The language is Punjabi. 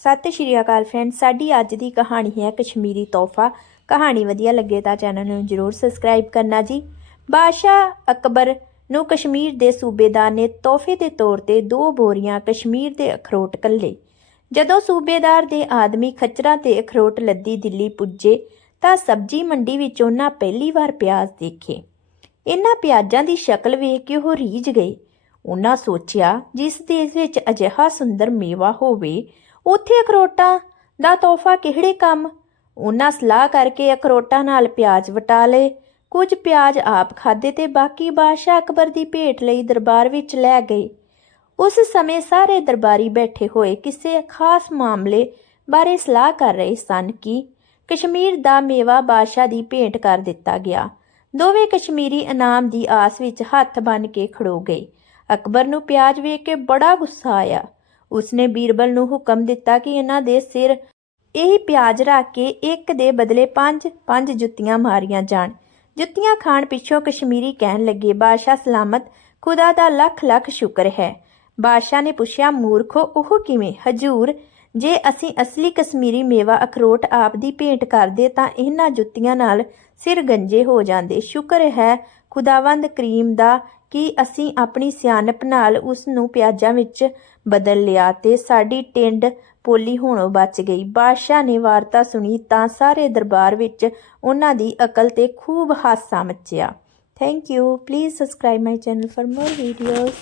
ਸਤਿ ਸ਼੍ਰੀ ਅਕਾਲ ਫਰੈਂਡ ਸਾਡੀ ਅੱਜ ਦੀ ਕਹਾਣੀ ਹੈ ਕਸ਼ਮੀਰੀ ਤੋਹਫਾ। ਕਹਾਣੀ ਵਧੀਆ ਲੱਗੇ ਤਾਂ ਚੈਨਲ ਨੂੰ ਜਰੂਰ ਸਬਸਕ੍ਰਾਈਬ ਕਰਨਾ ਜੀ। ਬਾਦਸ਼ਾਹ ਅਕਬਰ ਨੂੰ ਕਸ਼ਮੀਰ ਦੇ ਸੂਬੇਦਾਰ ਨੇ ਤੋਹਫੇ ਦੇ ਤੌਰ ਤੇ ਦੋ ਬੋਰੀਆਂ ਕਸ਼ਮੀਰ ਦੇ ਅਖਰੋਟ ਕੱਲੇ। ਜਦੋਂ ਸੂਬੇਦਾਰ ਦੇ ਆਦਮੀ ਖੱਚਰਾਂ ਤੇ ਅਖਰੋਟ ਲੱਦੀ ਦਿੱਲੀ ਪੁੱਜੇ, ਤਾਂ ਸਬਜ਼ੀ ਮੰਡੀ ਵਿੱਚ ਉਹਨਾਂ ਪਹਿਲੀ ਵਾਰ ਪਿਆਜ਼ ਦੇਖੇ। ਇਹਨਾਂ ਪਿਆਜ਼ਾਂ ਦੀ ਸ਼ਕਲ ਵੇਖ ਕੇ ਉਹ ਰੀਝ ਗਏ। ਉਹਨਾਂ ਸੋਚਿਆ, ਜਿਸ ਦੇਸ਼ ਵਿੱਚ ਅਜਿਹਾ ਸੁੰਦਰ ਮੇਵਾ ਹੋਵੇ ਉੱਥੇ ਅਖਰੋਟਾਂ ਦਾ ਤੋਹਫਾ ਕਿਹੜੇ ਕੰਮ? ਉਹਨਾਂ ਸਲਾਹ ਕਰਕੇ ਅਖਰੋਟਾਂ ਨਾਲ ਪਿਆਜ਼ ਵਟਾ ਲਏ। ਕੁਝ ਪਿਆਜ਼ ਆਪ ਖਾਦੇ ਤੇ ਬਾਕੀ ਬਾਦਸ਼ਾਹ ਅਕਬਰ ਦੀ ਭੇਟ ਲਈ ਦਰਬਾਰ ਵਿੱਚ ਲੈ ਗਏ। ਉਸ ਸਮੇਂ ਸਾਰੇ ਦਰਬਾਰੀ ਬੈਠੇ ਹੋਏ ਕਿਸੇ ਖਾਸ ਮਾਮਲੇ ਬਾਰੇ ਸਲਾਹ ਕਰ ਰਹੇ ਸਨ ਕਿ ਕਸ਼ਮੀਰ ਦਾ ਮੇਵਾ ਬਾਦਸ਼ਾਹ ਦੀ ਭੇਟ ਕਰ ਦਿੱਤਾ ਗਿਆ। ਦੋਵੇਂ ਕਸ਼ਮੀਰੀ ਇਨਾਮ ਦੀ ਆਸ ਵਿੱਚ ਹੱਥ ਬੰਨ ਕੇ ਖੜੋ ਗਏ। ਅਕਬਰ ਨੂੰ ਪਿਆਜ਼ ਵੇਖ ਕੇ ਬੜਾ ਗੁੱਸਾ ਆਇਆ। ਉਸਨੇ ਬੀਰਬਲ ਨੂੰ ਹੁਕਮ ਦਿੱਤਾ ਕਿ ਇਹਨਾਂ ਦੇ ਸਿਰ ਇਹ ਪਿਆਜ਼ ਰੱਖ ਕੇ ਇੱਕ ਦੇ ਬਦਲੇ ਪੰਜ ਪੰਜ ਜੁੱਤੀਆਂ ਮਾਰੀਆਂ ਜਾਣ। ਜੁੱਤੀਆਂ ਖਾਣ ਪਿੱਛੋਂ ਕਸ਼ਮੀਰੀ ਕਹਿਣ ਲੱਗੇ, ਬਾਦਸ਼ਾਹ ਸਲਾਮਤ, ਖੁਦਾ ਦਾ ਲੱਖ ਲੱਖ ਸ਼ੁਕਰ ਹੈ। ਬਾਦਸ਼ਾਹ ਨੇ ਪੁੱਛਿਆ, ਮੂਰਖੋ, ਉਹ ਕਿਵੇਂ? ਹਜੂਰ ਜੇ ਅਸੀਂ ਅਸਲੀ ਕਸ਼ਮੀਰੀ ਮੇਵਾ ਅਖਰੋਟ ਆਪ ਦੀ ਭੇਂਟ ਕਰਦੇ ਤਾਂ ਇਹਨਾਂ ਜੁੱਤੀਆਂ ਨਾਲ ਸਿਰ ਗੰਜੇ ਹੋ ਜਾਂਦੇ। ਸ਼ੁਕਰ ਹੈ ਖੁਦਾਵੰਦ ਕਰੀਮ ਦਾ ਕਿ ਅਸੀਂ ਆਪਣੀ ਸਿਆਣਪ ਨਾਲ ਉਸ ਨੂੰ ਪਿਆਜ਼ਾਂ ਵਿੱਚ ਬਦਲ ਲਿਆ ਤੇ ਸਾਡੀ ਟਿੰਡ ਪੋਲੀ ਹੋਣੋਂ ਬਚ ਗਈ। ਬਾਦਸ਼ਾਹ ਨੇ ਵਾਰਤਾ ਸੁਣੀ ਤਾਂ ਸਾਰੇ ਦਰਬਾਰ ਵਿੱਚ ਉਹਨਾਂ ਦੀ ਅਕਲ ਤੇ ਖੂਬ ਹਾਸਾ ਮਚਿਆ। Thank you. Please subscribe my channel for more videos.